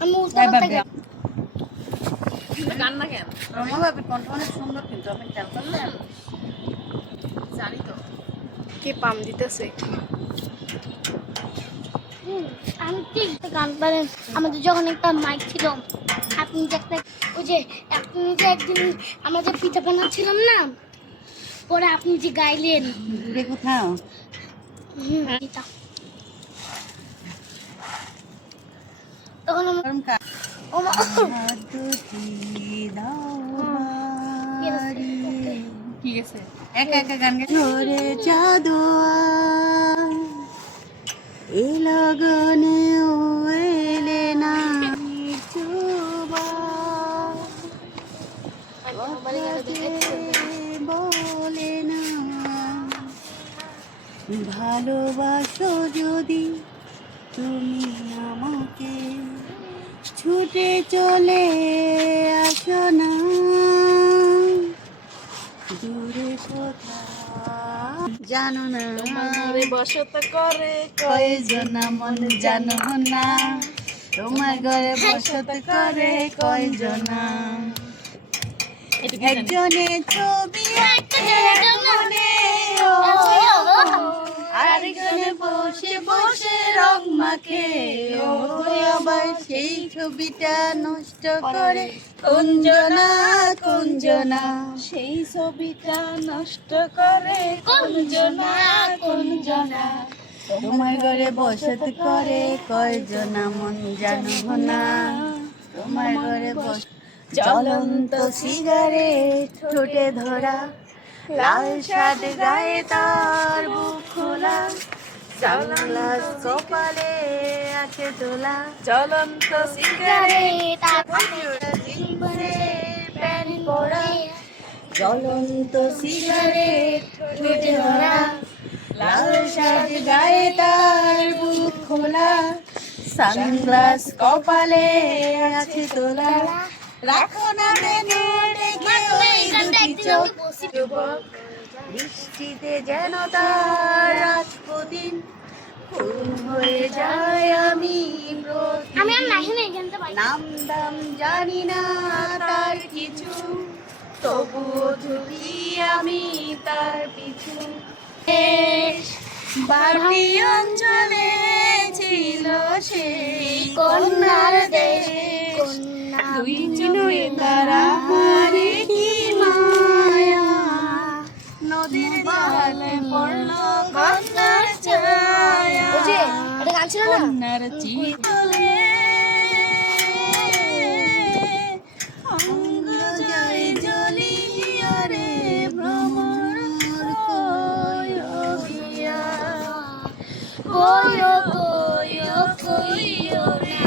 আমি উল্টা পাল্টা গাই। গান না কেন? রমা ভাবির কণ্ঠ অনেক সুন্দর, কিন্তু আমি খেয়াল করলেন জানি তো। কে পাম দিতেছে? আমি ঠিক গান পারেন। আমাদের যখন একটা মাইক ছিল, আপনি যে একটা ওই যে আপনি যে একদিন আমরা যে পিঠা বানাচ্ছিলাম না, পরে আপনি যে গাইলেন দূরে কোথাও পিঠা, তখন আমার গরম কাঠ ও মা, কি গেছে? একা একা গান গাই ঝরে জাদু এ লগনে ও এলে না বলে না ভালোবাসো যদি তুমি আমাকে ছুটে চলে আসো না দূরে কোথাও জানো না তোমারে বসত করে কয়জন মন জানো না তোমার ঘরে বসত করে কয়জন একজনের ছবি মনে আরেকজনে বসে বসে রং মাখে ও আবার সেই ছবিটা নষ্ট করে কুঞ্জনা কুঞ্জনা সেই ছবিটা নষ্ট করে কুঞ্জনা কুঞ্জনা। তোমার ঘরে বসত করে কয়জনা মন জানো না তোমার ঘরে বস জ্বলন্ত সিগারেট ঠোঁটে ধরা লাল শার্ট গায়ে তার বুক খোলা সানগ্লাস কপালে আছে তোলা জ্বলন্ত সিগারেট জিন্সে প্যান্ট পরা জ্বলন্ত সিগারেট ঠোঁটে ধরা লাল শার্ট গায়ে তার বুক খোলা সানগ্লাস কপালে আছে তোলা রাখো না মেনে ডেকে ওই দুটি চোখ যুবক বৃষ্টিতে যেন তার রাজপ্রদিন ফুল হয়ে যায় আমি আমি আর নাহি না এখানটা পাই। নাম দাম জানি না তার কিছু তবুও ঝুঁকি আমি তার পিছু বাড়ি অঞ্চলে ছিল সেই কন্যার দেশ কন্যা দুই চোখে তারা হারে কি মায়া নদীর ধারে পড়ল কন্যার ছায়া ওই যে একটা গান ছিল না, কন্যার চিতলে অঙ্গ যায় জ্বলিয়া রে ভ্রমর কইয়া কইও কইও কইও রে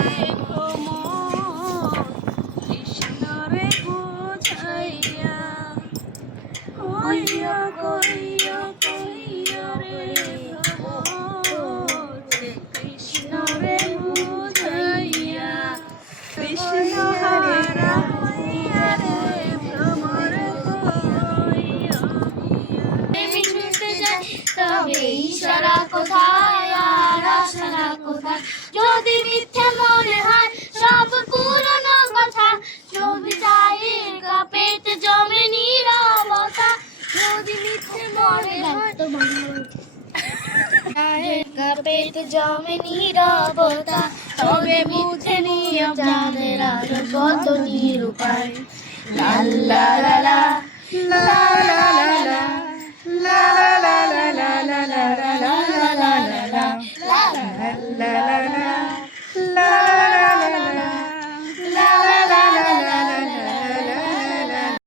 কৃষ্ণরে বুঝাইয়া কইয়া কইয়া কইয়া রে কৃষ্ণরে বুঝাইয়া কৃষ্ণ হারা হইয়া রে ভ্রমর কইয়া প্রেমে ছুটে যায় তবে ইশারা কোথায় আর আশারা কোথায়, যদি মিথ্যে মনে হয় সব পুরনো কথা, ছবি চায়ের কাপেতে জমে নীরবতা, যদি মিথ্যে মনে হয় চায়ের কাপেতে জমে নীরবতা, তবে বুঝে নিও যাদের আরো কত নিরুপায়। লা লা লা লা লা লা